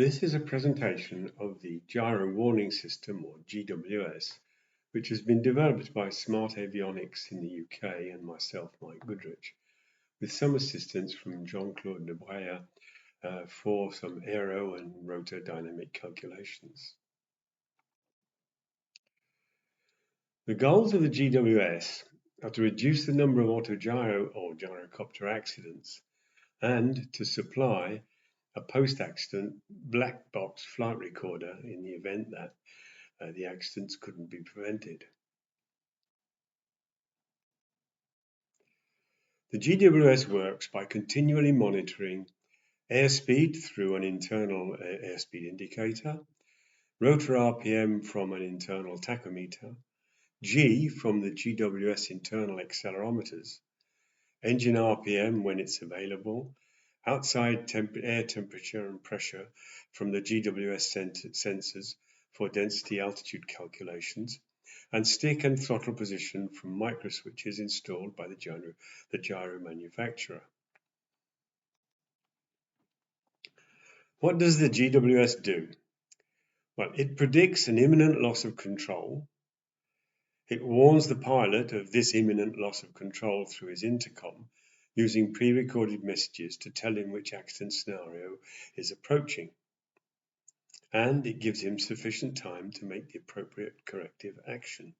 This is a presentation of the Gyro Warning System, or GWS, which has been developed by Smart Avionics in the UK and myself, Mike Goodrich, with some assistance from Jean-Claude Debraya for some aero and rotor dynamic calculations. The goals of the GWS are to reduce the number of autogyro or gyrocopter accidents and to supply a post-accident black box flight recorder in the event that the accidents couldn't be prevented. The GWS works by continually monitoring airspeed through an internal airspeed indicator, rotor RPM from an internal tachometer, G from the GWS internal accelerometers, engine RPM when it's available, outside air temperature and pressure from the GWS sensors for density altitude calculations, and stick and throttle position from microswitches installed by the gyro manufacturer. What does the GWS do? Well, it predicts an imminent loss of control. It warns the pilot of this imminent loss of control through his intercom, using pre-recorded messages to tell him which accident scenario is approaching. And it gives him sufficient time to make the appropriate corrective action.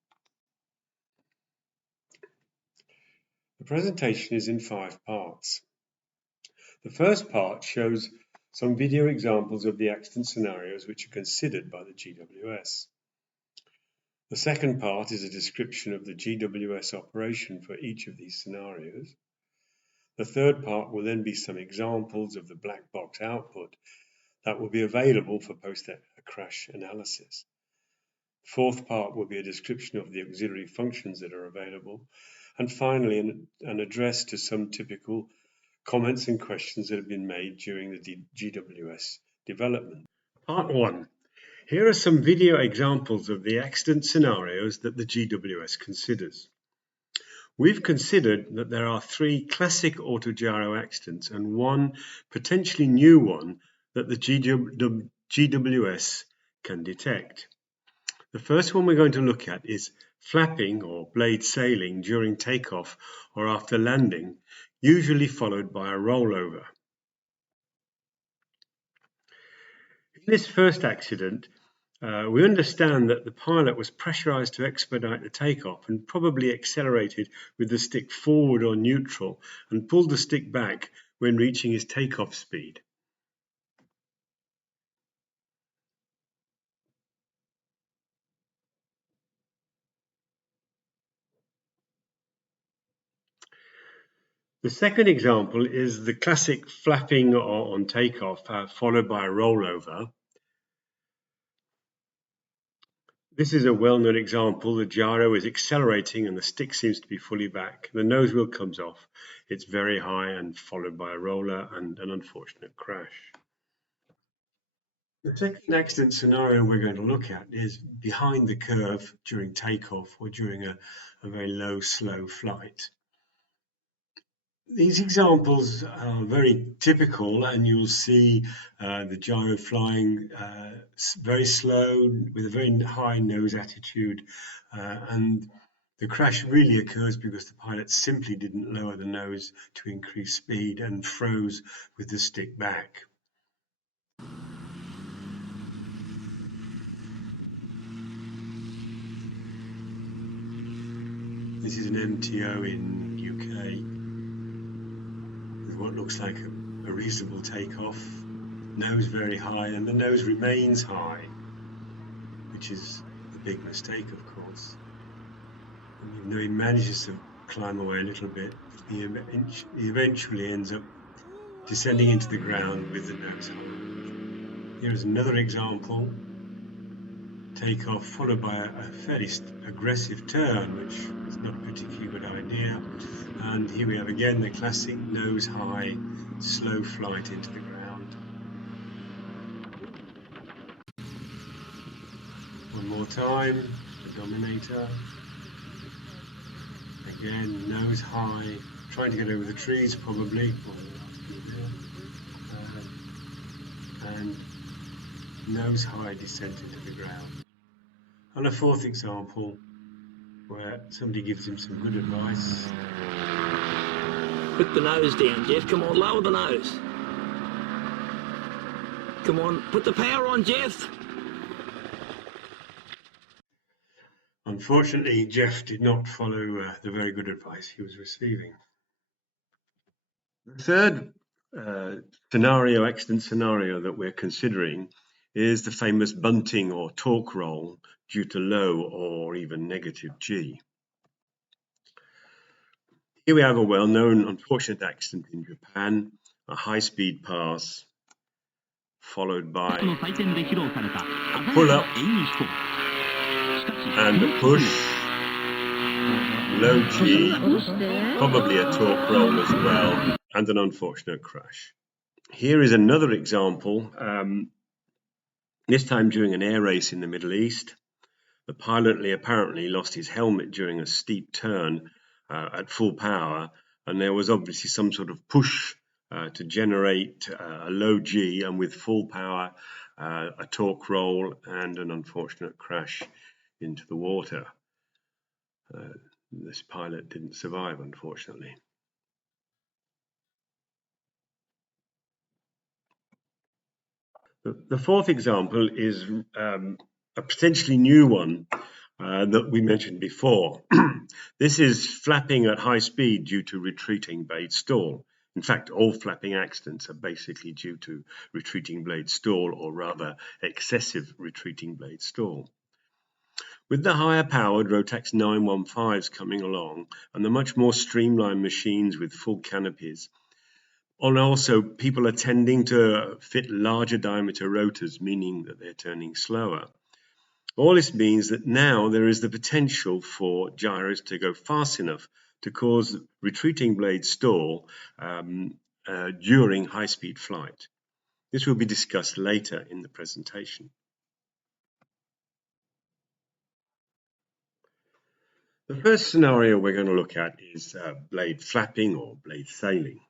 The presentation is in 5 parts. The first part shows some video examples of the accident scenarios which are considered by the GWS. The second part is a description of the GWS operation for each of these scenarios. The third part will then be some examples of the black box output that will be available for post-crash analysis. The fourth part will be a description of the auxiliary functions that are available. And finally, an address to some typical comments and questions that have been made during the GWS development. Part 1. Here are some video examples of the accident scenarios that the GWS considers. We've considered that there are 3 classic autogyro accidents and 1 potentially new one that the GWS can detect. The first one we're going to look at is flapping or blade sailing during takeoff or after landing, usually followed by a rollover. In this first accident, we understand that the pilot was pressurized to expedite the takeoff and probably accelerated with the stick forward or neutral and pulled the stick back when reaching his takeoff speed. The second example is the classic flapping on takeoff followed by a rollover. This is a well-known example. The gyro is accelerating and the stick seems to be fully back. The nose wheel comes off. It's very high and followed by a roller and an unfortunate crash. The second accident scenario we're going to look at is behind the curve during takeoff or during a very low, slow flight. These examples are very typical, and you'll see the gyro flying very slow with a very high nose attitude, and the crash really occurs because the pilot simply didn't lower the nose to increase speed and froze with the stick back. This is an MTO in UK. What looks like a reasonable takeoff, nose very high, and the nose remains high, which is the big mistake, of course. And even though he manages to climb away a little bit, he eventually ends up descending into the ground with the nose high. Here's another example. Takeoff followed by a fairly aggressive turn, which is not a particularly good idea. And here we have again the classic nose high, slow flight into the ground. One more time, the Dominator. Again, nose high, trying to get over the trees probably. And nose high descent into the ground. And a fourth example where somebody gives him some good advice. Put the nose down, Jeff. Come on, lower the nose. Come on, put the power on, Jeff. Unfortunately, Jeff did not follow the very good advice he was receiving. The third accident scenario that we're considering is the famous bunting or torque roll due to low or even negative G. Here we have a well-known unfortunate accident in Japan, a high-speed pass followed by a pull-up and a push, low G, probably a torque roll as well, and an unfortunate crash. Here is another example, this time during an air race in the Middle East. The pilot apparently lost his helmet during a steep turn at full power, and there was obviously some sort of push to generate a low G, and with full power, a torque roll and an unfortunate crash into the water. This pilot didn't survive, unfortunately. The fourth example is a potentially new one that we mentioned before. This is flapping at high speed due to retreating blade stall. In fact, all flapping accidents are basically due to retreating blade stall, or rather excessive retreating blade stall. With the higher powered Rotax 915s coming along and the much more streamlined machines with full canopies, and also people are tending to fit larger diameter rotors, meaning that they're turning slower. All this means that now there is the potential for gyros to go fast enough to cause retreating blade stall during high-speed flight. This will be discussed later in the presentation. The first scenario we're going to look at is blade flapping or blade sailing.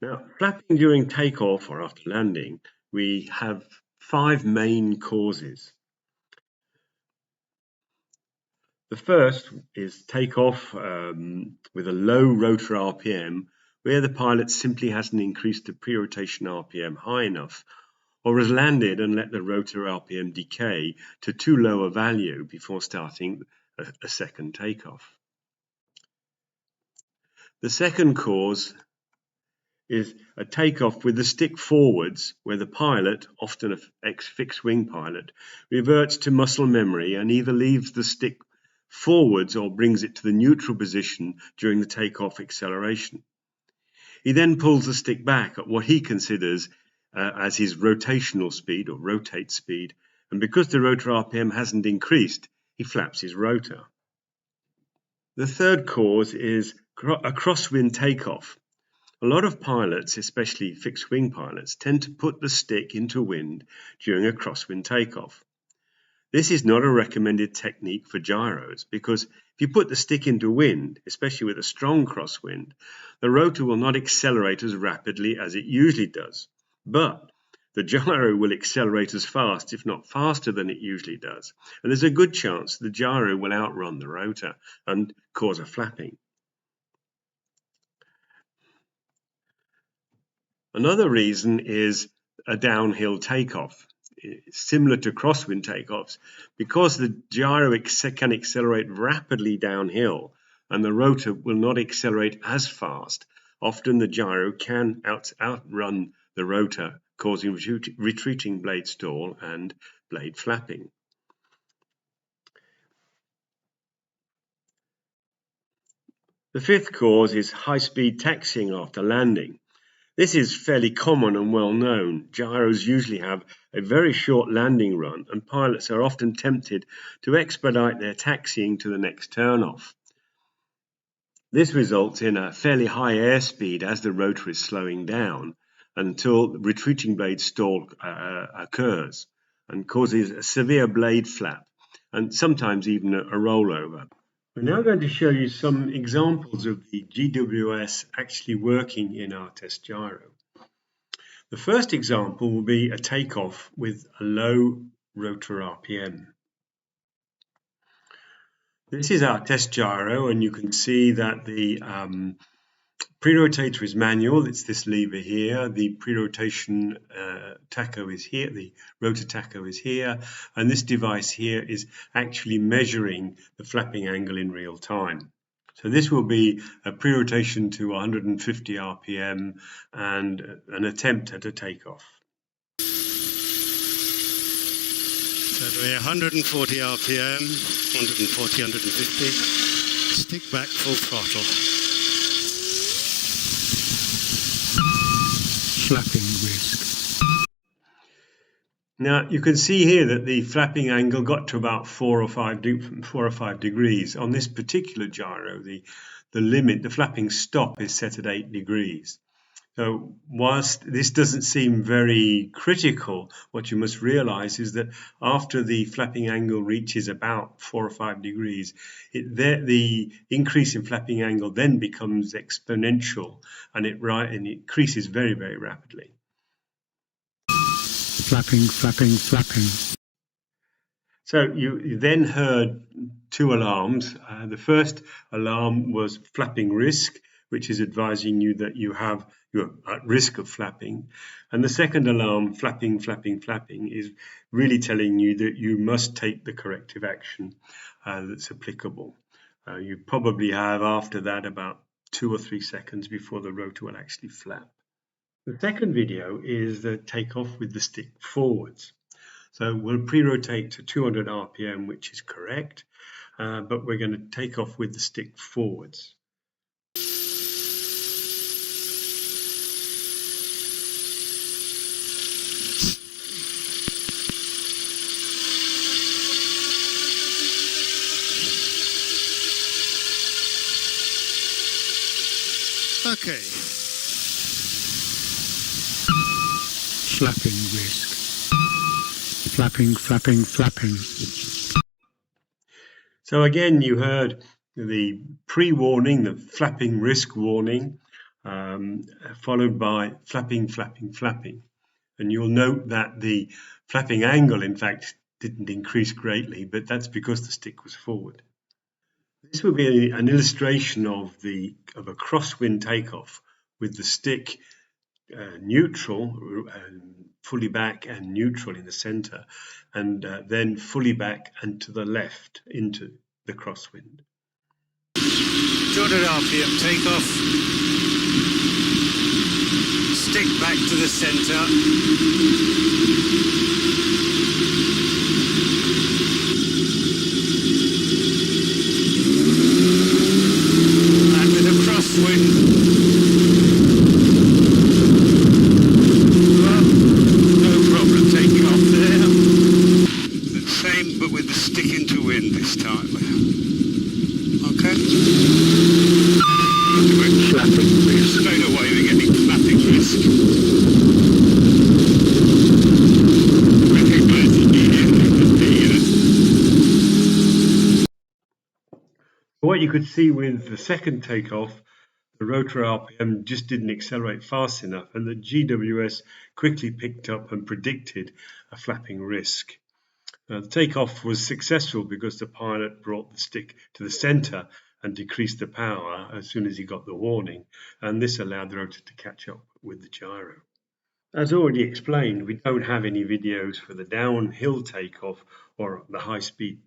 Now, flapping during takeoff or after landing, we have 5 main causes. The first is takeoff with a low rotor RPM, where the pilot simply hasn't increased the pre-rotation RPM high enough, or has landed and let the rotor RPM decay to too low a value before starting a second takeoff. The second cause is a takeoff with the stick forwards, where the pilot, often an ex-fixed wing pilot, reverts to muscle memory and either leaves the stick forwards or brings it to the neutral position during the takeoff acceleration. He then pulls the stick back at what he considers as his rotational speed or rotate speed, and because the rotor RPM hasn't increased, he flaps his rotor. The third cause is a crosswind takeoff. A lot of pilots, especially fixed-wing pilots, tend to put the stick into wind during a crosswind takeoff. This is not a recommended technique for gyros because if you put the stick into wind, especially with a strong crosswind, the rotor will not accelerate as rapidly as it usually does. But the gyro will accelerate as fast, if not faster than it usually does. And there's a good chance the gyro will outrun the rotor and cause a flapping. Another reason is a downhill takeoff. Similar to crosswind takeoffs, because the gyro can accelerate rapidly downhill and the rotor will not accelerate as fast, often the gyro can outrun the rotor, causing retreating blade stall and blade flapping. The fifth cause is high-speed taxiing after landing. This is fairly common and well known. Gyros usually have a very short landing run, and pilots are often tempted to expedite their taxiing to the next turnoff. This results in a fairly high airspeed as the rotor is slowing down until the retreating blade stall occurs and causes a severe blade flap and sometimes even a rollover. We're now going to show you some examples of the GWS actually working in our test gyro. The first example will be a takeoff with a low rotor RPM. This is our test gyro, and you can see that the pre-rotator is manual. It's this lever here. The pre-rotation tacho is here. The rotor tacho is here. And this device here is actually measuring the flapping angle in real time. So this will be a pre-rotation to 150 RPM and an attempt at a takeoff. So it'll be 140 RPM, 140, 150. Stick back, full throttle. Flapping risk. Now you can see here that the flapping angle got to about 4 or 5 degrees. On this particular gyro, the limit, the flapping stop, is set at 8 degrees. So whilst this doesn't seem very critical, what you must realize is that after the flapping angle reaches about 4 or 5 degrees, the increase in flapping angle then becomes exponential, and it increases very, very rapidly. Flapping, flapping, flapping. So you then heard 2 alarms. The first alarm was flapping risk, which is advising you that you're at risk of flapping. And the second alarm, flapping, flapping, flapping, is really telling you that you must take the corrective action that's applicable. You probably have after that about 2 or 3 seconds before the rotor will actually flap. The second video is the takeoff with the stick forwards. So we'll pre-rotate to 200 RPM, which is correct, but we're going to take off with the stick forwards. Okay. Flapping risk. Flapping, flapping, flapping. So again, you heard the pre-warning, the flapping risk warning, followed by flapping, flapping, flapping. And you'll note that the flapping angle, in fact, didn't increase greatly, but that's because the stick was forward. This will be an illustration of a crosswind takeoff with the stick neutral, fully back and neutral in the center, and then fully back and to the left into the crosswind. 200 RPM takeoff. Stick back to the center. And with a crosswind. But with the stick into wind this time. Okay. Flapping risk. Straight away we're getting flapping risk. What you could see with the second takeoff, the rotor RPM just didn't accelerate fast enough, and the GWS quickly picked up and predicted a flapping risk. The takeoff was successful because the pilot brought the stick to the center and decreased the power as soon as he got the warning, and this allowed the rotor to catch up with the gyro. As already explained, we don't have any videos for the downhill takeoff or the high-speed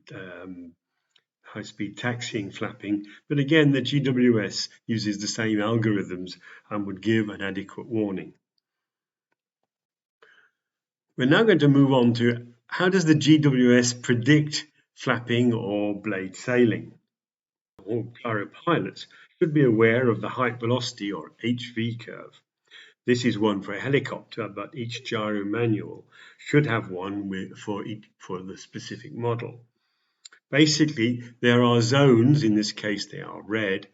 taxiing flapping, but again the GWS uses the same algorithms and would give an adequate warning. We're now going to move on to how does the GWS predict flapping or blade sailing? All gyro pilots should be aware of the height velocity or HV curve. This is one for a helicopter, but each gyro manual should have one for the specific model. Basically, there are zones, in this case they are red,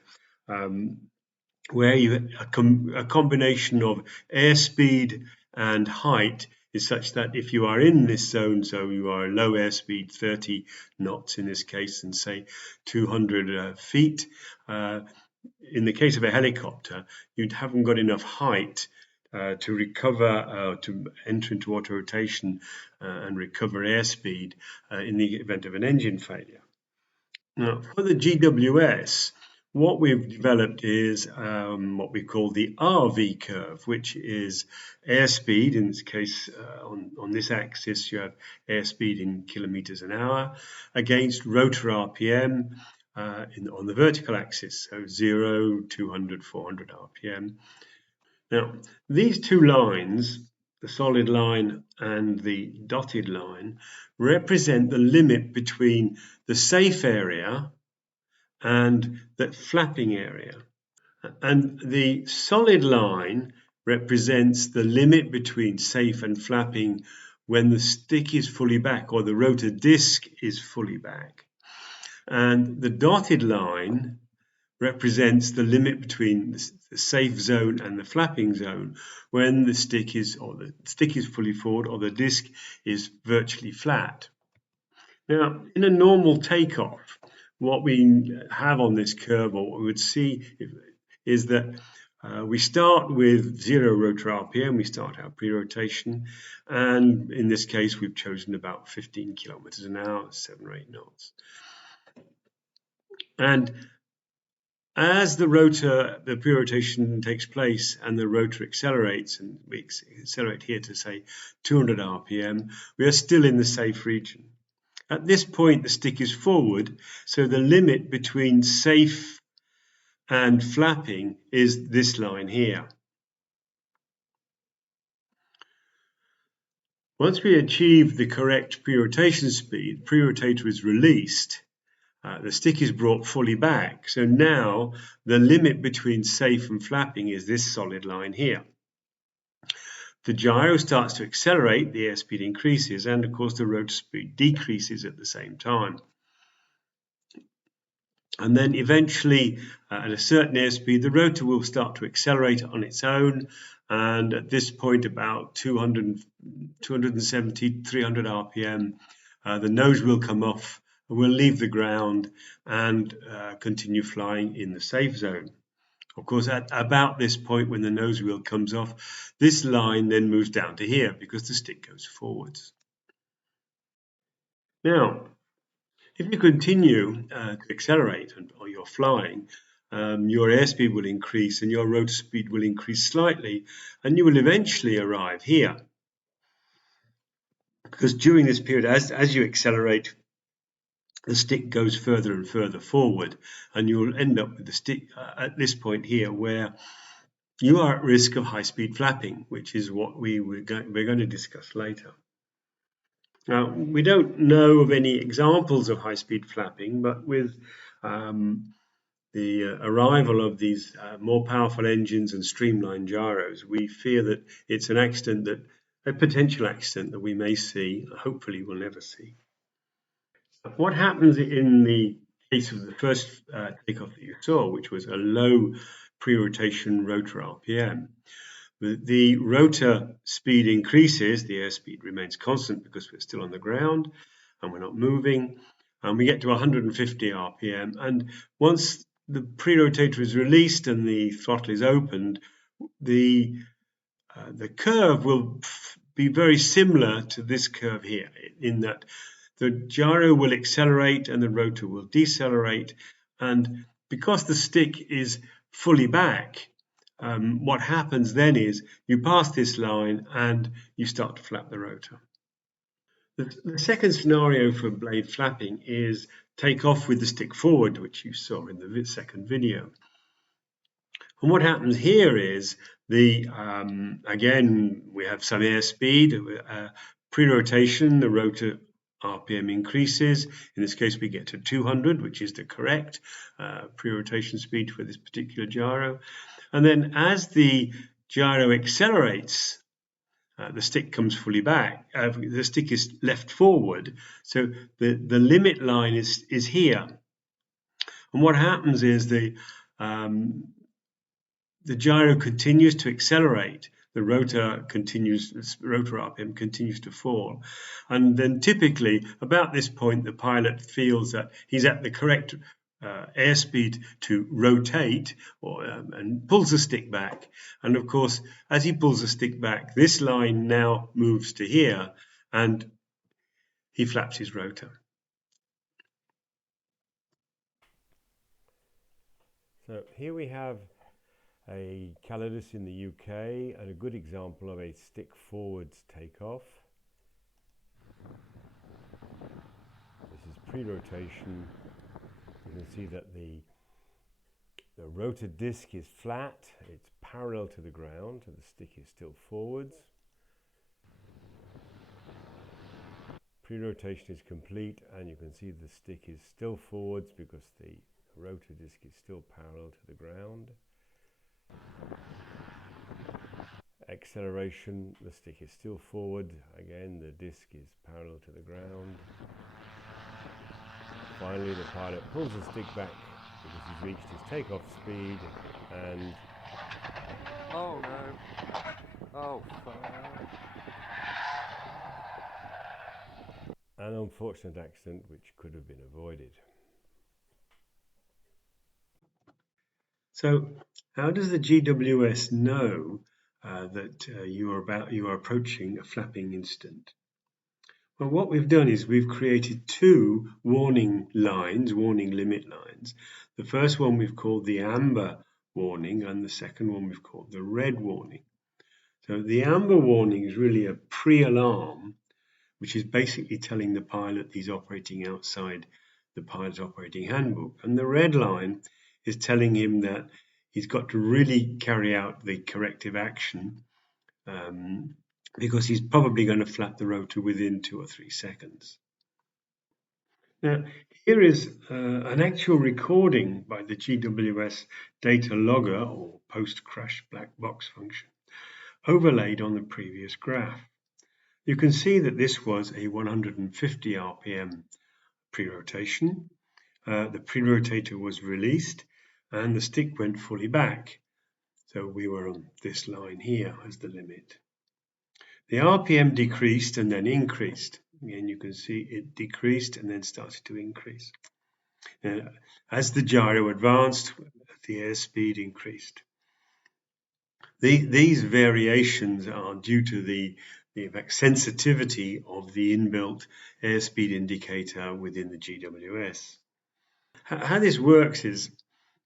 where a combination of airspeed and height is such that if you are in this zone, so you are low airspeed, 30 knots in this case, and say 200 feet, in the case of a helicopter, you haven't got enough height to recover, to enter into auto rotation and recover airspeed in the event of an engine failure. Now, for the GWS, what we've developed is what we call the RV curve, which is airspeed. In this case, on this axis, you have airspeed in kilometers an hour against rotor RPM on the vertical axis, so 0, 200, 400 RPM. Now, these two lines, the solid line and the dotted line, represent the limit between the safe area and the flapping area. And the solid line represents the limit between safe and flapping when the stick is fully back or the rotor disc is fully back. And the dotted line represents the limit between the safe zone and the flapping zone when the stick is fully forward or the disc is virtually flat. Now, in a normal takeoff, what we have on this curve, or what we would see, is that we start with 0 rotor RPM, we start our pre-rotation, and in this case we've chosen about 15 kilometers an hour, 7 or 8 knots. And as the pre-rotation takes place and the rotor accelerates, and we accelerate here to say 200 RPM, we are still in the safe region. At this point, the stick is forward, so the limit between safe and flapping is this line here. Once we achieve the correct pre-rotation speed, the pre-rotator is released. The stick is brought fully back, so now the limit between safe and flapping is this solid line here. The gyro starts to accelerate, the airspeed increases, and of course the rotor speed decreases at the same time. And then eventually, at a certain airspeed, the rotor will start to accelerate on its own, and at this point about 270, 300 RPM, the nose will come off, will leave the ground and continue flying in the safe zone. Of course, at about this point when the nose wheel comes off, this line then moves down to here because the stick goes forwards. Now, if you continue to accelerate or you're flying, your airspeed will increase and your rotor speed will increase slightly, and you will eventually arrive here. Because during this period, as you accelerate, the stick goes further and further forward, and you'll end up with the stick at this point here where you are at risk of high-speed flapping, which is what we're going to discuss later. Now, we don't know of any examples of high-speed flapping, but with the arrival of these more powerful engines and streamlined gyros, we fear that it's a potential accident that we may see, hopefully we'll never see. What happens in the case of the first takeoff that you saw, which was a low pre-rotation rotor RPM? The rotor speed increases, the airspeed remains constant because we're still on the ground and we're not moving, and we get to 150 RPM. And once the pre-rotator is released and the throttle is opened, the curve will be very similar to this curve here, in that the gyro will accelerate and the rotor will decelerate. And because the stick is fully back, what happens then is you pass this line and you start to flap the rotor. The second scenario for blade flapping is take off with the stick forward, which you saw in the second video. And what happens here is again, we have some airspeed, pre-rotation, the rotor RPM increases. In this case, we get to 200, which is the correct pre-rotation speed for this particular gyro. And then as the gyro accelerates, the stick comes fully back. The stick is left forward, so the limit line is here. And what happens is the gyro continues to accelerate. The rotor RPM continues to fall. And then typically, about this point, the pilot feels that he's at the correct airspeed to rotate and pulls the stick back. And of course, as he pulls the stick back, this line now moves to here and he flaps his rotor. So here we have a Calidus in the UK and a good example of a stick forwards takeoff. This is pre-rotation. You can see that the rotor disc is flat, it's parallel to the ground, and the stick is still forwards. Pre-rotation is complete, and you can see the stick is still forwards because the rotor disc is still parallel to the ground. Acceleration, the stick is still forward, again the disc is parallel to the ground. Finally the pilot pulls the stick back because he's reached his takeoff speed, and oh no, oh fuck. An unfortunate accident which could have been avoided. So how does the GWS know that you are approaching a flapping incident? Well, what we've done is we've created two warning lines, warning limit lines. The first one we've called the amber warning, and the second one we've called the red warning. So the amber warning is really a pre-alarm, which is basically telling the pilot he's operating outside the pilot's operating handbook. And the red line is telling him that he's got to really carry out the corrective action because he's probably going to flap the rotor within 2 or 3 seconds. Now, here is an actual recording by the GWS data logger or post-crash black box function overlaid on the previous graph. You can see that this was a 150 RPM pre-rotation. The pre-rotator was released and the stick went fully back. So we were on this line here as the limit. The RPM decreased and then increased. Again, you can see it decreased and then started to increase. As the gyro advanced, the airspeed increased. These variations are due to the sensitivity of the inbuilt airspeed indicator within the GWS. How this works is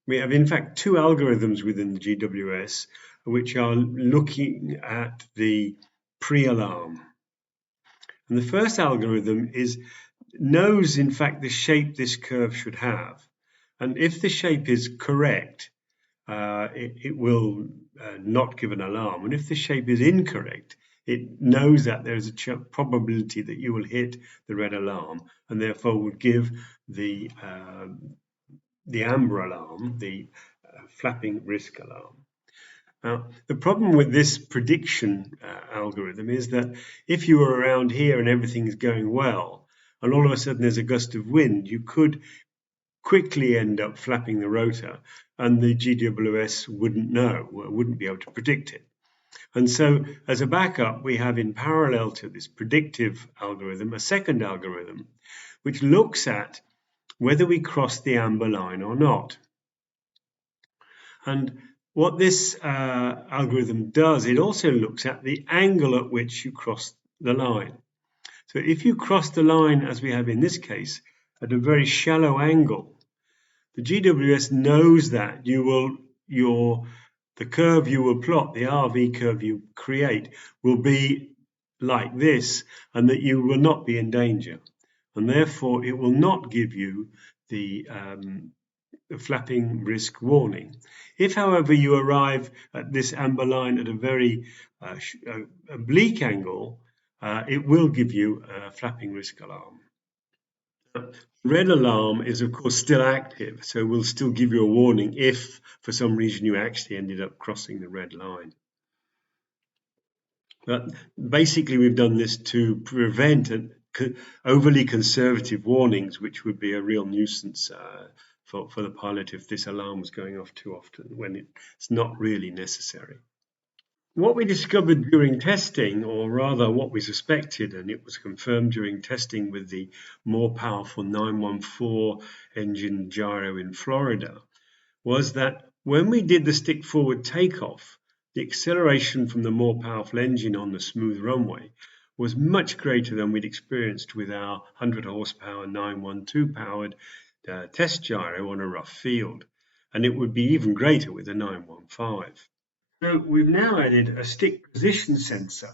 we have in fact two algorithms within the GWS which are looking at the pre-alarm. And the first algorithm knows in fact the shape this curve should have. And if the shape is correct, it will not give an alarm. And if the shape is incorrect, it knows that there's a probability that you will hit the red alarm and therefore would give the amber alarm, the flapping risk alarm. Now, the problem with this prediction algorithm is that if you were around here and everything is going well, and all of a sudden there's a gust of wind, you could quickly end up flapping the rotor, and the GWS wouldn't be able to predict it. And so, as a backup, we have in parallel to this predictive algorithm, a second algorithm, which looks at whether we cross the amber line or not. And what this algorithm does, it also looks at the angle at which you cross the line. So if you cross the line, as we have in this case, at a very shallow angle, the GWS knows that the curve you will plot, the RV curve you create, will be like this, and that you will not be in danger. And therefore, it will not give you the flapping risk warning. If, however, you arrive at this amber line at a very oblique angle, it will give you a flapping risk alarm. Red alarm is, of course, still active, so we'll still give you a warning if, for some reason, you actually ended up crossing the red line. But basically, we've done this to prevent overly conservative warnings, which would be a real nuisance for the pilot if this alarm was going off too often when it's not really necessary. What we discovered during testing, or rather what we suspected, and it was confirmed during testing with the more powerful 914 engine gyro in Florida, was that when we did the stick forward takeoff, the acceleration from the more powerful engine on the smooth runway was much greater than we'd experienced with our 100 horsepower 912 powered test gyro on a rough field. And it would be even greater with the 915. So we've now added a stick position sensor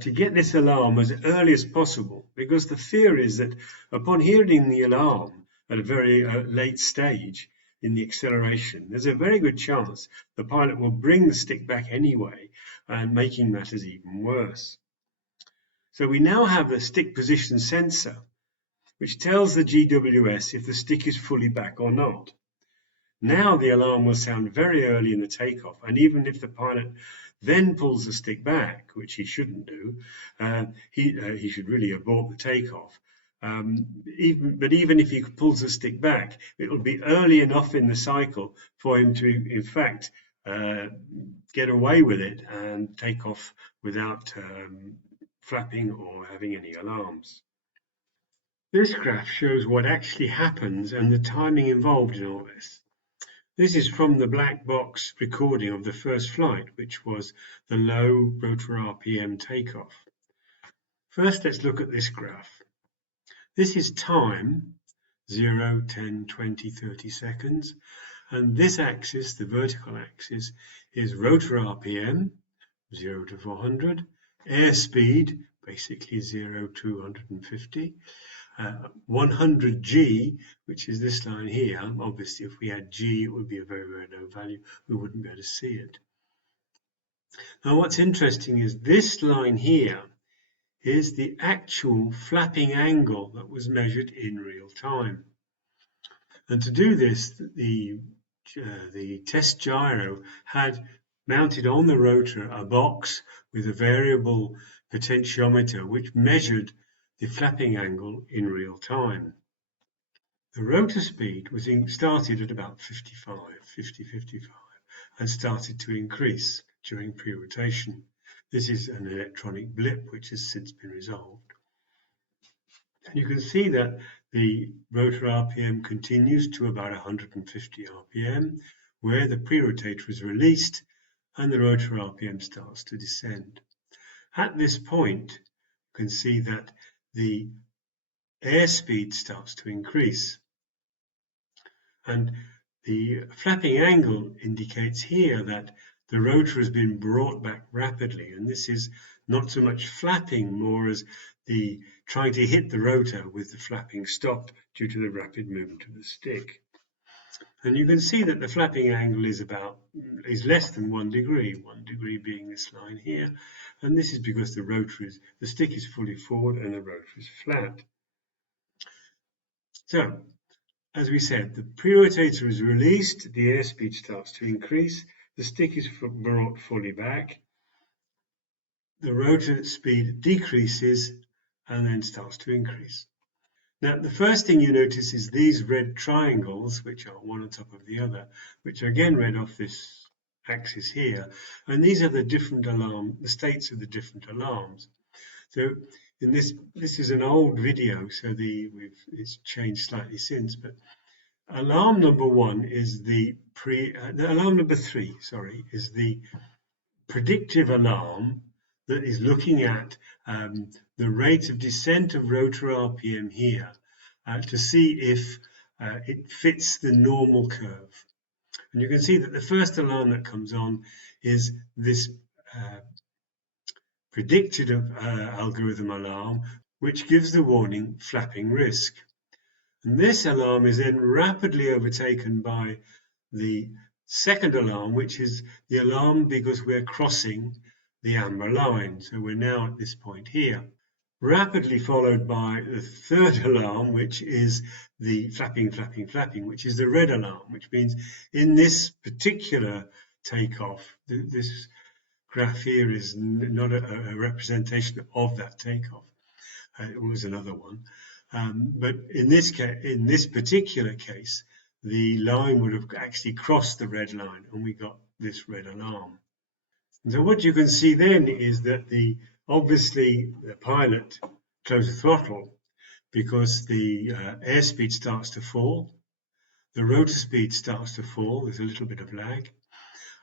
to get this alarm as early as possible, because the fear is that upon hearing the alarm at a very late stage in the acceleration, there's a very good chance the pilot will bring the stick back anyway, and making matters even worse. So we now have the stick position sensor, which tells the GWS if the stick is fully back or not. Now the alarm will sound very early in the takeoff, and even if the pilot then pulls the stick back, which he shouldn't do, he should really abort the takeoff. But even if he pulls the stick back, it will be early enough in the cycle for him to, in fact, get away with it and take off without flapping or having any alarms. This graph shows what actually happens and the timing involved in all this. This is from the black box recording of the first flight, which was the low rotor RPM takeoff. First, let's look at this graph. This is time, 0, 10, 20, 30 seconds. And this axis, the vertical axis, is rotor RPM, 0 to 400, airspeed, basically 0 to 150, 100G, which is this line here. Obviously, if we had G, it would be a very, very low value. We wouldn't be able to see it. Now, what's interesting is this line here is the actual flapping angle that was measured in real time. And to do this, the test gyro had mounted on the rotor a box with a variable potentiometer, which measured the flapping angle in real time. The rotor speed was started at about 50, 55, and started to increase during pre-rotation. This is an electronic blip which has since been resolved. And you can see that the rotor RPM continues to about 150 RPM, where the pre-rotator is released and the rotor RPM starts to descend. At this point, you can see that the airspeed starts to increase. And the flapping angle indicates here that the rotor has been brought back rapidly. And this is not so much flapping, more as the trying to hit the rotor with the flapping stop due to the rapid movement of the stick. And you can see that the flapping angle is less than 1 degree, 1 degree being this line here. And this is because the stick is fully forward and the rotor is flat. So, as we said, the pre-rotator is released, the airspeed starts to increase, the stick is brought fully back, the rotor speed decreases and then starts to increase. Now, the first thing you notice is these red triangles, which are one on top of the other, which are again read off this axis here, and these are the different the states of the different alarms. So in this is an old video, so it's changed slightly since, but alarm number 1 is alarm number 3, is the predictive alarm that is looking at the rate of descent of rotor RPM here to see if it fits the normal curve. And you can see that the first alarm that comes on is this predicted algorithm alarm, which gives the warning flapping risk. And this alarm is then rapidly overtaken by the second alarm, which is the alarm because we're crossing the amber line. So we're now at this point here. Rapidly followed by the third alarm, which is the flapping, which is the red alarm, which means in this particular takeoff, this graph here is not a representation of that takeoff. It was another one. But in this particular case, the line would have actually crossed the red line and we got this red alarm. And so what you can see then is that obviously the pilot closed the throttle because the airspeed starts to fall, the rotor speed starts to fall, there's a little bit of lag,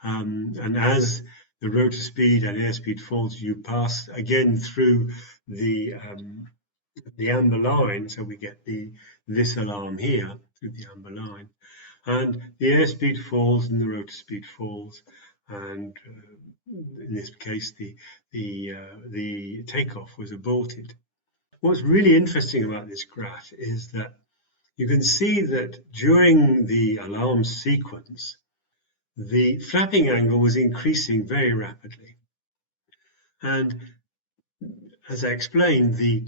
and as the rotor speed and airspeed falls, you pass again through the amber line, so we get this alarm here through the amber line, and the airspeed falls and the rotor speed falls, and in this case the takeoff was aborted. What's really interesting about this graph is that you can see that during the alarm sequence, the flapping angle was increasing very rapidly. And as I explained, the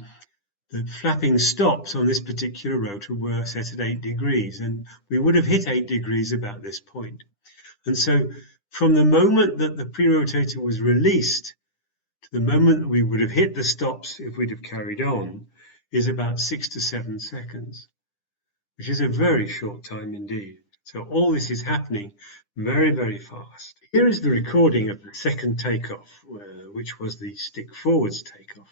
flapping stops on this particular rotor were set at 8 degrees, and we would have hit 8 degrees about this point. And so from the moment that the pre-rotator was released to the moment that we would have hit the stops if we'd have carried on is about 6 to 7 seconds, which is a very short time indeed. So all this is happening very, very fast. Here is the recording of the second takeoff, which was the stick forwards takeoff.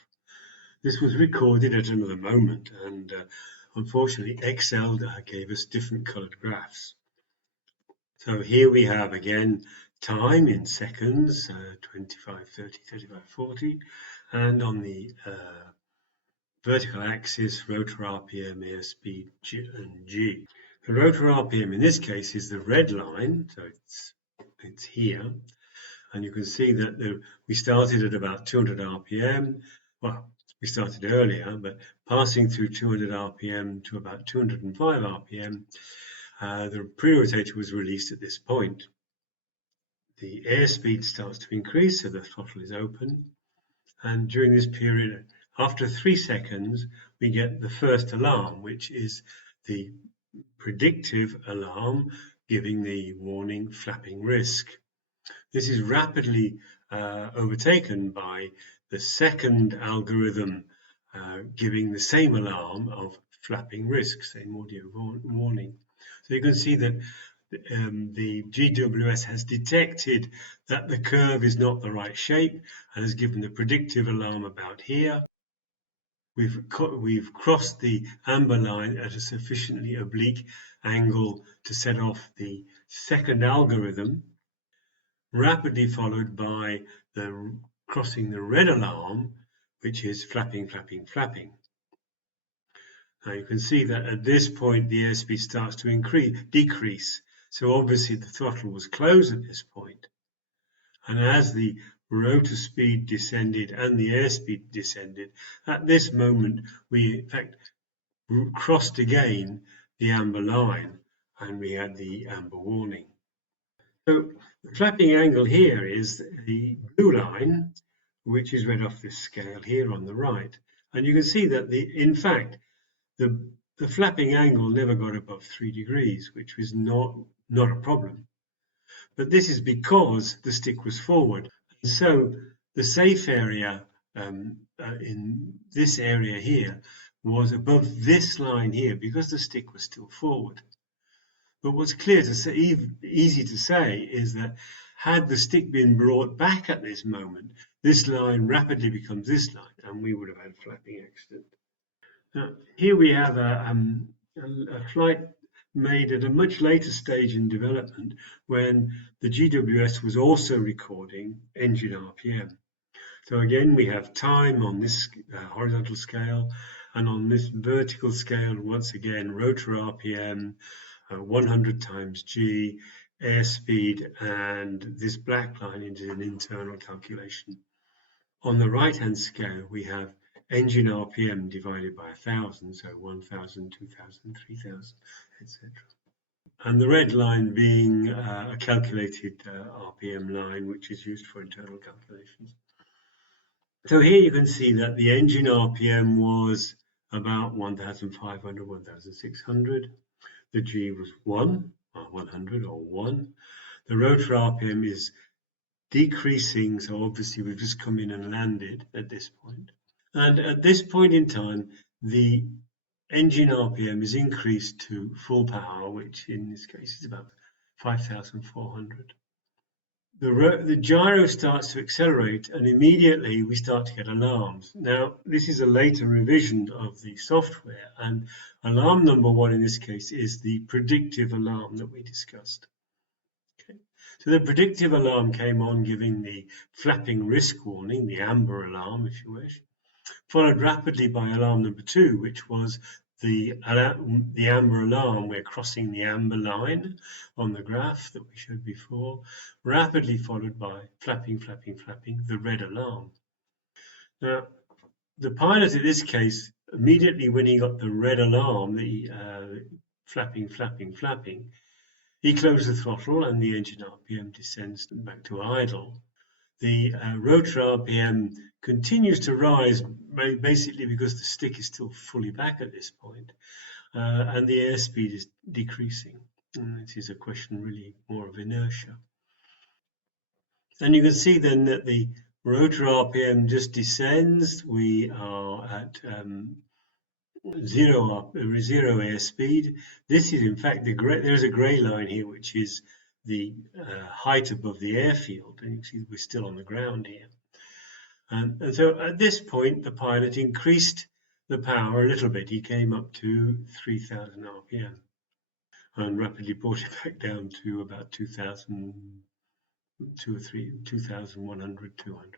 This was recorded at another moment, and unfortunately Excel gave us different colored graphs. So here we have again time in seconds, 25, 30, 35, 40, and on the vertical axis, rotor RPM, airspeed, and G. The rotor RPM in this case is the red line, so it's here, and you can see that we started at about 200 RPM. Well, we started earlier, but passing through 200 RPM to about 205 RPM, the pre-rotator was released at this point. The airspeed starts to increase, so the throttle is open, and during this period, after 3 seconds, we get the first alarm, which is the predictive alarm giving the warning flapping risk. This is rapidly overtaken by the second algorithm giving the same alarm of flapping risk, same audio warning. So you can see that the GWS has detected that the curve is not the right shape and has given the predictive alarm about here. We've crossed the amber line at a sufficiently oblique angle to set off the second algorithm, rapidly followed by crossing the red alarm, which is flapping, flapping, flapping. Now you can see that at this point the airspeed starts to decrease. So obviously the throttle was closed at this point. And as the rotor speed descended and the airspeed descended, at this moment we in fact crossed again the amber line and we had the amber warning. So the flapping angle here is the blue line, which is read off this scale here on the right. And you can see that in fact the flapping angle never got above 3 degrees, which was not a problem. But this is because the stick was forward. So the safe area in this area here was above this line here because the stick was still forward. But what's clear to say, easy to say, is that had the stick been brought back at this moment, this line rapidly becomes this line, and we would have had a flapping accident. Now, here we have a flight made at a much later stage in development when the GWS was also recording engine RPM. So again, we have time on this horizontal scale, and on this vertical scale, once again, rotor RPM, 100 times G, airspeed, and this black line is an internal calculation. On the right-hand scale, we have engine RPM divided by 1,000, so 1,000, 2,000, 3,000, etc. And the red line being a calculated RPM line, which is used for internal calculations. So here you can see that the engine RPM was about 1,500, 1,600. The G was 100 or 1. The rotor RPM is decreasing, so obviously we've just come in and landed at this point. And at this point in time, the engine RPM is increased to full power, which in this case is about 5,400. the gyro starts to accelerate, and immediately we start to get alarms. Now, this is a later revision of the software, and alarm number 1 in this case is the predictive alarm that we discussed. Okay. So the predictive alarm came on, giving the flapping risk warning, the amber alarm, if you wish, followed rapidly by alarm number 2, which was the amber alarm. We're crossing the amber line on the graph that we showed before, rapidly followed by flapping, the red alarm. Now, the pilot in this case, immediately when he got the red alarm, the flapping, he closed the throttle and the engine RPM descends back to idle. The rotor RPM continues to rise, basically because the stick is still fully back at this point, and the airspeed is decreasing. And this is a question really more of inertia. And you can see then that the rotor RPM just descends. We are at zero airspeed. This is in fact there's a grey line here, which is the height above the airfield, and you can see we're still on the ground here. And so at this point, the pilot increased the power a little bit. He came up to 3,000 RPM and rapidly brought it back down to about 2,100, 200.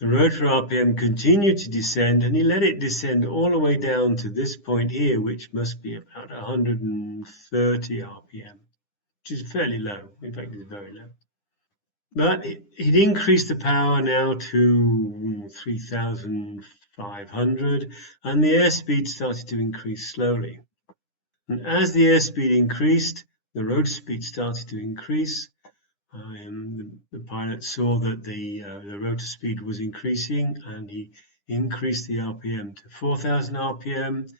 The rotor RPM continued to descend, and he let it descend all the way down to this point here, which must be about 130 RPM, which is fairly low. In fact, it's very low. But it increased the power now to 3,500, and the airspeed started to increase slowly. And as the airspeed increased, the rotor speed started to increase. The pilot saw that the rotor speed was increasing, and he increased the RPM to 4,000 RPM.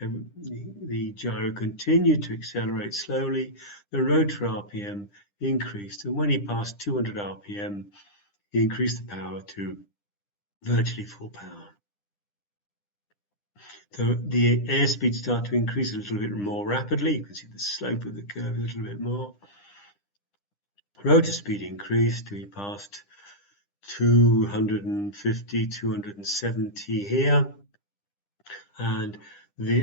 The gyro continued to accelerate slowly. The rotor RPM increased, and when he passed 200 RPM, he increased the power to virtually full power. So the airspeed started to increase a little bit more rapidly. You can see the slope of the curve a little bit more. Rotor speed increased. We passed 250, 270 here. And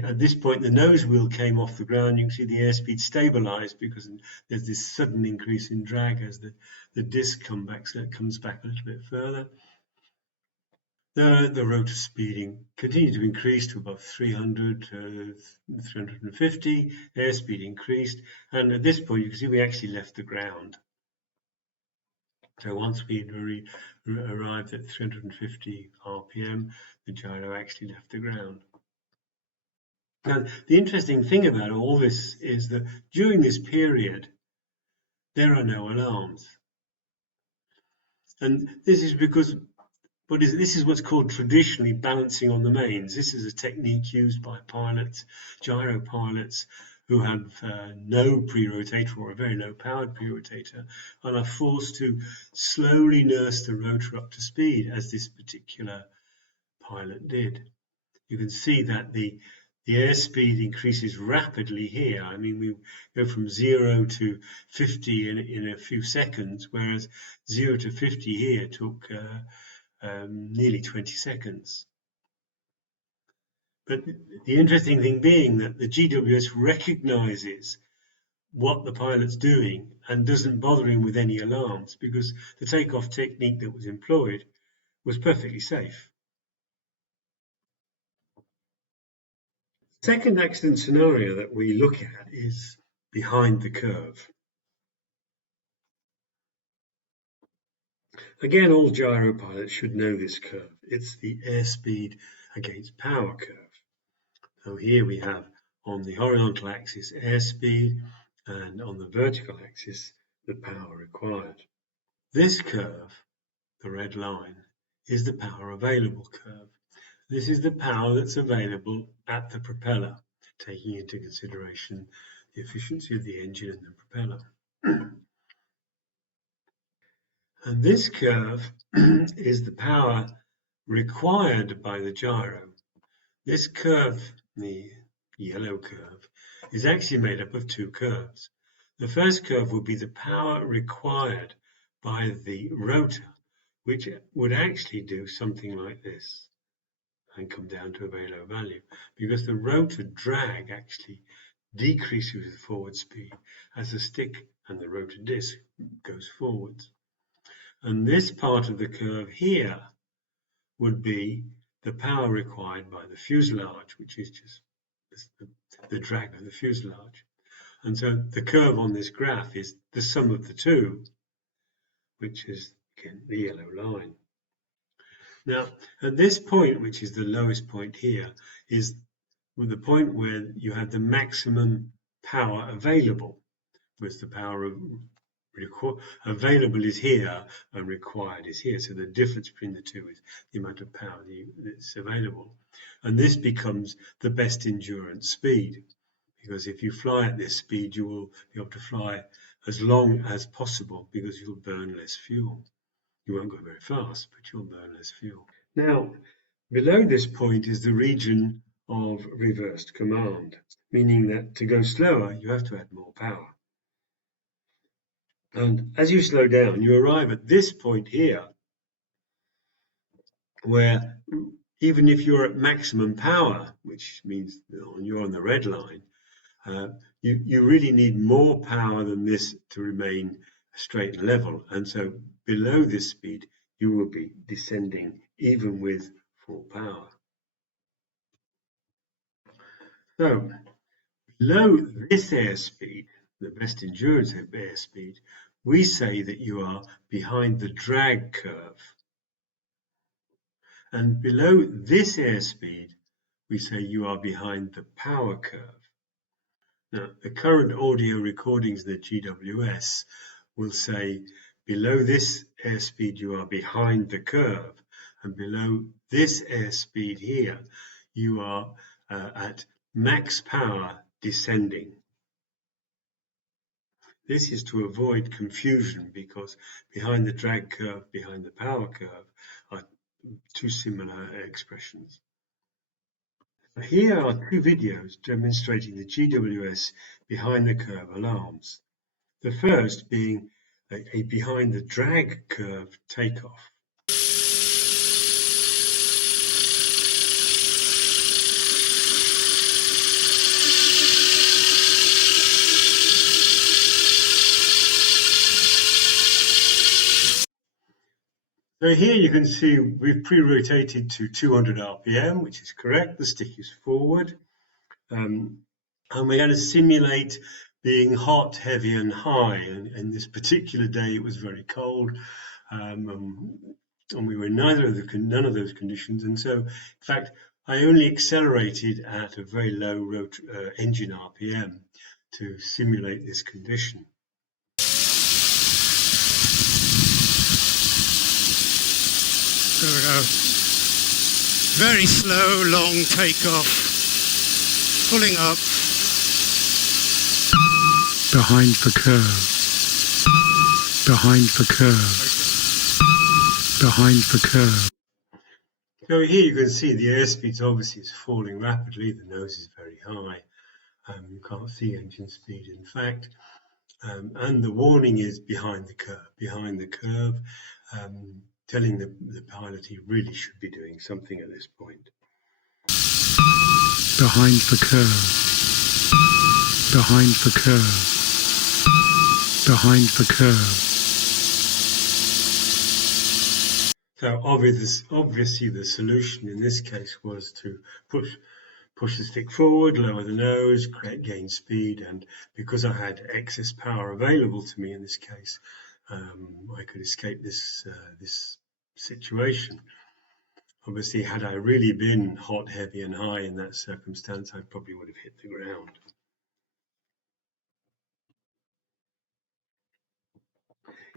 at this point, the nose wheel came off the ground. You can see the airspeed stabilized because there's this sudden increase in drag as the disc comes back a little bit further. The rotor speeding continued to increase to above 300, 350. Airspeed increased. And at this point, you can see we actually left the ground. So once we arrived at 350 RPM, the gyro actually left the ground. Now, the interesting thing about all this is that during this period, there are no alarms. And this is because this is what's called traditionally balancing on the mains. This is a technique used by pilots, gyro pilots, who have no pre-rotator or a very low-powered pre-rotator and are forced to slowly nurse the rotor up to speed, as this particular pilot did. You can see that the airspeed increases rapidly here. I mean, we go from 0 to 50 in a few seconds, whereas 0 to 50 here took nearly 20 seconds. But the interesting thing being that the GWS recognizes what the pilot's doing and doesn't bother him with any alarms, because the takeoff technique that was employed was perfectly safe. Second accident scenario that we look at is behind the curve. Again, all gyro pilots should know this curve. It's the airspeed against power curve. So here we have on the horizontal axis airspeed, and on the vertical axis the power required. This curve, the red line, is the power available curve. This is the power that's available at the propeller, taking into consideration the efficiency of the engine and the propeller. And this curve is the power required by the gyro. This curve, the yellow curve, is actually made up of two curves. The first curve would be the power required by the rotor, which would actually do something like this and come down to a very low value, because the rotor drag actually decreases with forward speed as the stick and the rotor disc goes forwards. And this part of the curve here would be the power required by the fuselage, which is just the drag of the fuselage. And so the curve on this graph is the sum of the two, which is, again, the yellow line. Now, at this point, which is the lowest point here, is the point where you have the maximum power available, with the power available is here and required is here. So the difference between the two is the amount of power that's available. And this becomes the best endurance speed, because if you fly at this speed, you will be able to fly as long as possible because you'll burn less fuel. You won't go very fast, but you'll burn less fuel. Now, below this point is the region of reversed command, meaning that to go slower, you have to add more power. And as you slow down, you arrive at this point here, where even if you're at maximum power, which means you're on the red line, you really need more power than this to remain straight and level. And so below this speed, you will be descending even with full power. So below this airspeed, the best endurance airspeed, we say that you are behind the drag curve. And below this airspeed, we say you are behind the power curve. Now, the current audio recordings in the GWS will say below this airspeed you are behind the curve, and below this airspeed here you are at max power descending. This is to avoid confusion, because behind the drag curve, behind the power curve are two similar expressions. Here are two videos demonstrating the GWS behind the curve alarms. The first being a behind the drag curve takeoff. So here you can see we've pre-rotated to 200 RPM, which is correct. The stick is forward. And we're going to simulate being hot, heavy and high. And this particular day it was very cold. And we were in none of those conditions. And so, in fact, I only accelerated at a very low engine RPM to simulate this condition. There we go. Very slow, long takeoff. Pulling up. Behind the curve. Behind the curve. Behind the curve. So here you can see the airspeed obviously is falling rapidly. The nose is very high. You can't see engine speed, in fact. And the warning is behind the curve, telling the pilot he really should be doing something at this point. Behind the curve. Behind the curve. Behind the curve. So obviously the solution in this case was to push the stick forward, lower the nose, gain speed, and because I had excess power available to me in this case, I could escape this situation. Obviously, had I really been hot, heavy and high in that circumstance, I probably would have hit the ground.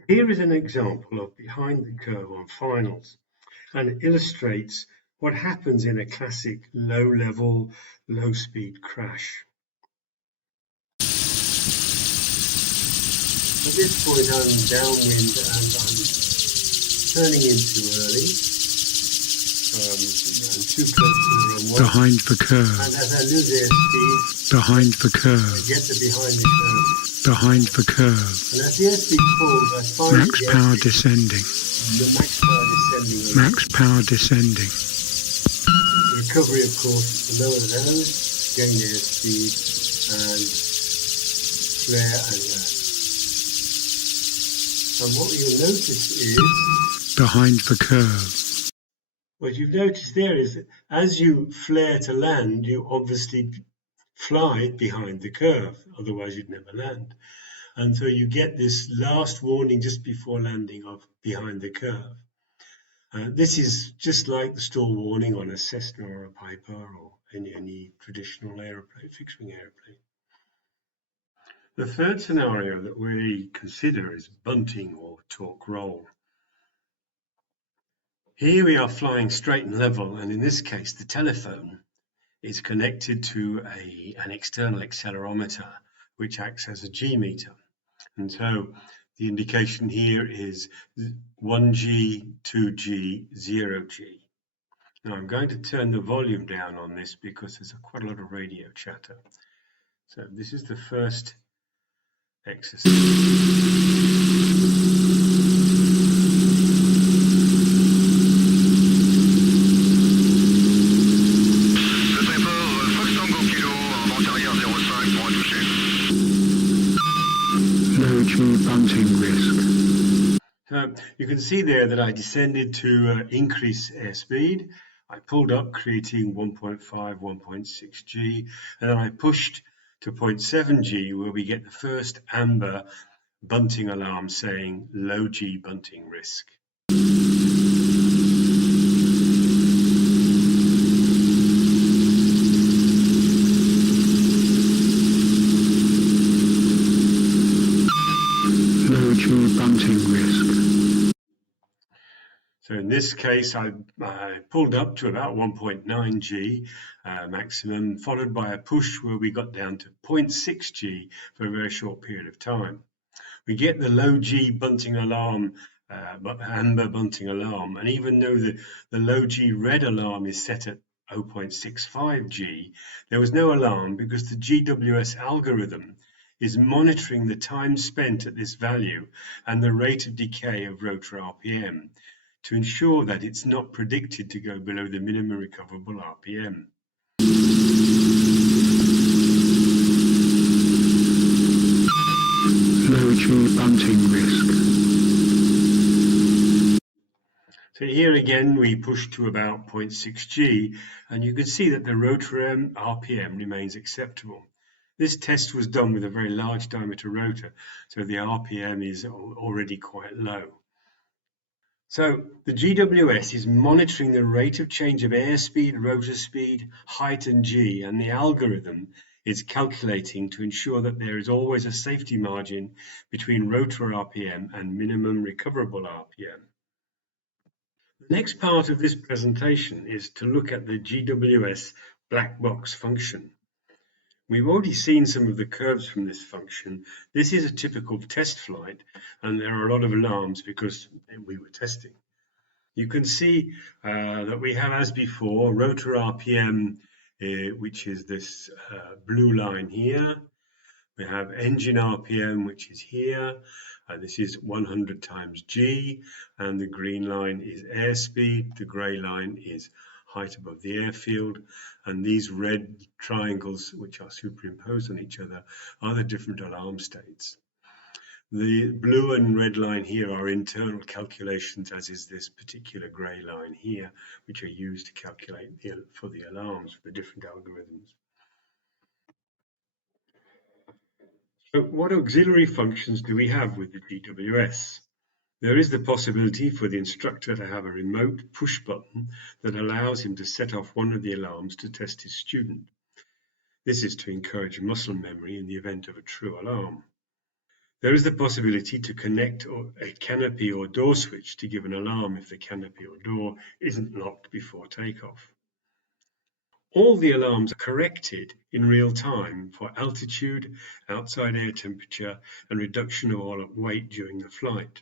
Here is an example of behind the curve on finals, and it illustrates what happens in a classic low-level, low-speed crash. At this point I'm downwind and I'm turning in too early. and too close to the runway. Behind the curve. And as I lose airspeed, Behind the I curve. get to behind the curve. Behind the curve. And as the airspeed falls, I find Max the power airspeed, descending. the max power descending. Max power descending. The recovery, of course, is to lower the nose, gain airspeed, and flare and land. And what you'll notice is, Behind the curve. what you've noticed there is that as you flare to land, you obviously fly behind the curve, otherwise you'd never land. And so you get this last warning just before landing of behind the curve. This is just like the stall warning on a Cessna or a Piper or any traditional aeroplane, fixed-wing aeroplane. The third scenario that we consider is bunting or torque roll. Here we are flying straight and level, and in this case the telephone is connected to an external accelerometer which acts as a G meter. And so the indication here is 1G, 2G, 0G. Now I'm going to turn the volume down on this because there's quite a lot of radio chatter. So this is the first exercise. Low G bunting risk. So you can see there that I descended to increase airspeed. I pulled up, creating 1.5, 1.6 G, and then I pushed to 0.7 G, where we get the first amber bunting alarm saying low G bunting risk. Low G bunting risk. So in this case, I pulled up to about 1.9 G maximum, followed by a push where we got down to 0.6 G for a very short period of time. We get the low G bunting alarm, amber bunting alarm, and even though the low G red alarm is set at 0.65 G, there was no alarm because the GWS algorithm is monitoring the time spent at this value and the rate of decay of rotor RPM to ensure that it's not predicted to go below the minimum recoverable RPM. Low G bunting risk. So here again we push to about 0.6 G, and you can see that the rotor RPM remains acceptable. This test was done with a very large diameter rotor, so the RPM is already quite low. So the GWS is monitoring the rate of change of airspeed, rotor speed, height and G, and the algorithm is calculating to ensure that there is always a safety margin between rotor RPM and minimum recoverable RPM. The next part of this presentation is to look at the GWS black box function. We've already seen some of the curves from this function. This is a typical test flight, and there are a lot of alarms because we were testing. You can see that we have, as before, rotor RPM, which is this blue line here. We have engine RPM, which is here. This is 100 times G, and the green line is airspeed. The grey line is height above the airfield, and these red triangles, which are superimposed on each other, are the different alarm states. The blue and red line here are internal calculations, as is this particular grey line here, which are used to calculate for the alarms for the different algorithms. So what auxiliary functions do we have with the GWS? There is the possibility for the instructor to have a remote push button that allows him to set off one of the alarms to test his student. This is to encourage muscle memory in the event of a true alarm. There is the possibility to connect a canopy or door switch to give an alarm if the canopy or door isn't locked before takeoff. All the alarms are corrected in real time for altitude, outside air temperature, and reduction of oil weight during the flight.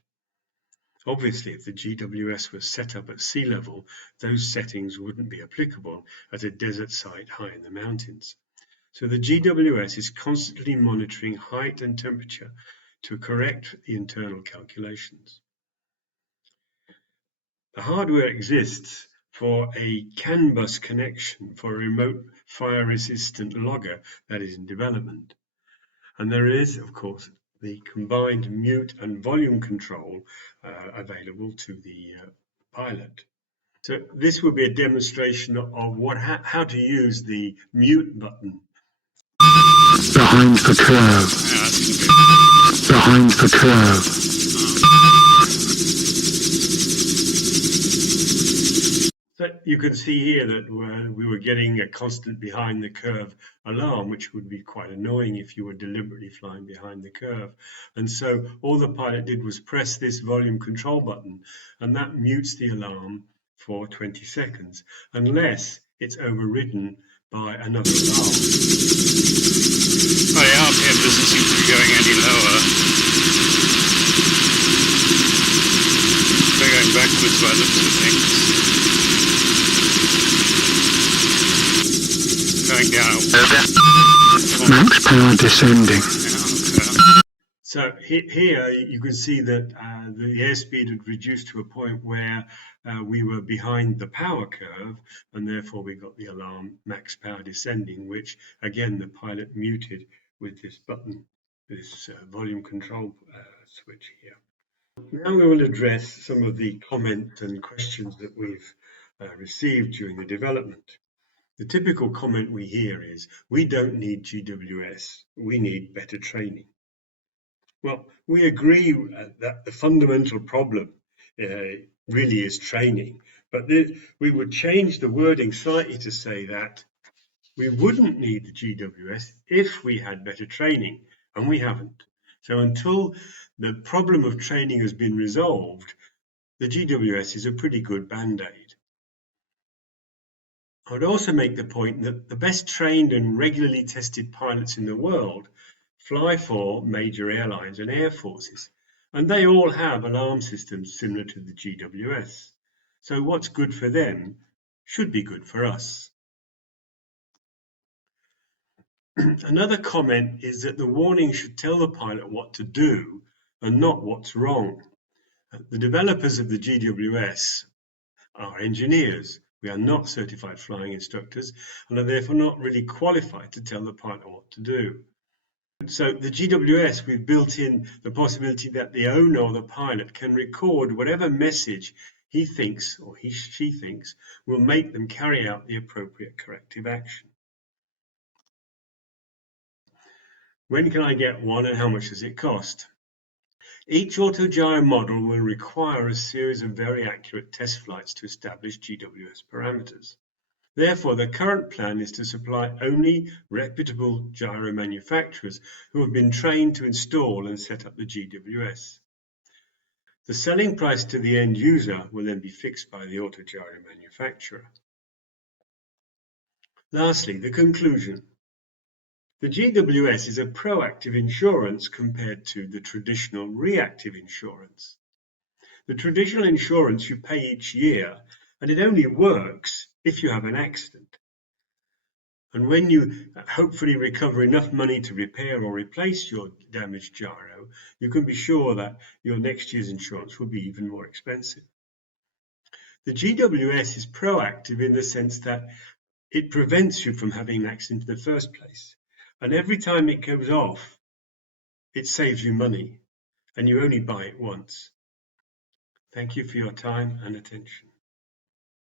Obviously, if the GWS was set up at sea level, those settings wouldn't be applicable at a desert site high in the mountains. So the GWS is constantly monitoring height and temperature to correct the internal calculations. The hardware exists for a CAN bus connection for a remote fire-resistant logger that is in development. And there is, of course, the combined mute and volume control available to the pilot. So this will be a demonstration of how to use the mute button. Behind the curve. Behind the curve. So you can see here that we were getting a constant behind the curve alarm, which would be quite annoying if you were deliberately flying behind the curve. And so all the pilot did was press this volume control button, and that mutes the alarm for 20 seconds, unless it's overridden by another alarm. Well, the RPM doesn't seem to be going any lower. They're going backwards by the looks of things. Going down. Max power descending. So here you can see that the airspeed had reduced to a point where we were behind the power curve, and therefore we got the alarm max power descending, which again the pilot muted with this button, this volume control switch here. Now we will address some of the comments and questions that we've received during the development. The typical comment we hear is, we don't need GWS, we need better training. Well, we agree that the fundamental problem really is training, but we would change the wording slightly to say that we wouldn't need the GWS if we had better training, and we haven't. So until the problem of training has been resolved, the GWS is a pretty good band-aid. I would also make the point that the best trained and regularly tested pilots in the world fly for major airlines and air forces, and they all have alarm systems similar to the GWS. So what's good for them should be good for us. Another comment is that the warning should tell the pilot what to do and not what's wrong. The developers of the GWS are engineers. We are not certified flying instructors and are therefore not really qualified to tell the pilot what to do. So the GWS, we've built in the possibility that the owner or the pilot can record whatever message he thinks or she thinks will make them carry out the appropriate corrective action. When can I get one and how much does it cost? Each autogyro model will require a series of very accurate test flights to establish GWS parameters. Therefore, the current plan is to supply only reputable gyro manufacturers who have been trained to install and set up the GWS. The selling price to the end user will then be fixed by the autogyro manufacturer. Lastly, the conclusion. The GWS is a proactive insurance compared to the traditional reactive insurance. The traditional insurance you pay each year, and it only works if you have an accident. And when you hopefully recover enough money to repair or replace your damaged gyro, you can be sure that your next year's insurance will be even more expensive. The GWS is proactive in the sense that it prevents you from having an accident in the first place. And every time it goes off, it saves you money, and you only buy it once. Thank you for your time and attention.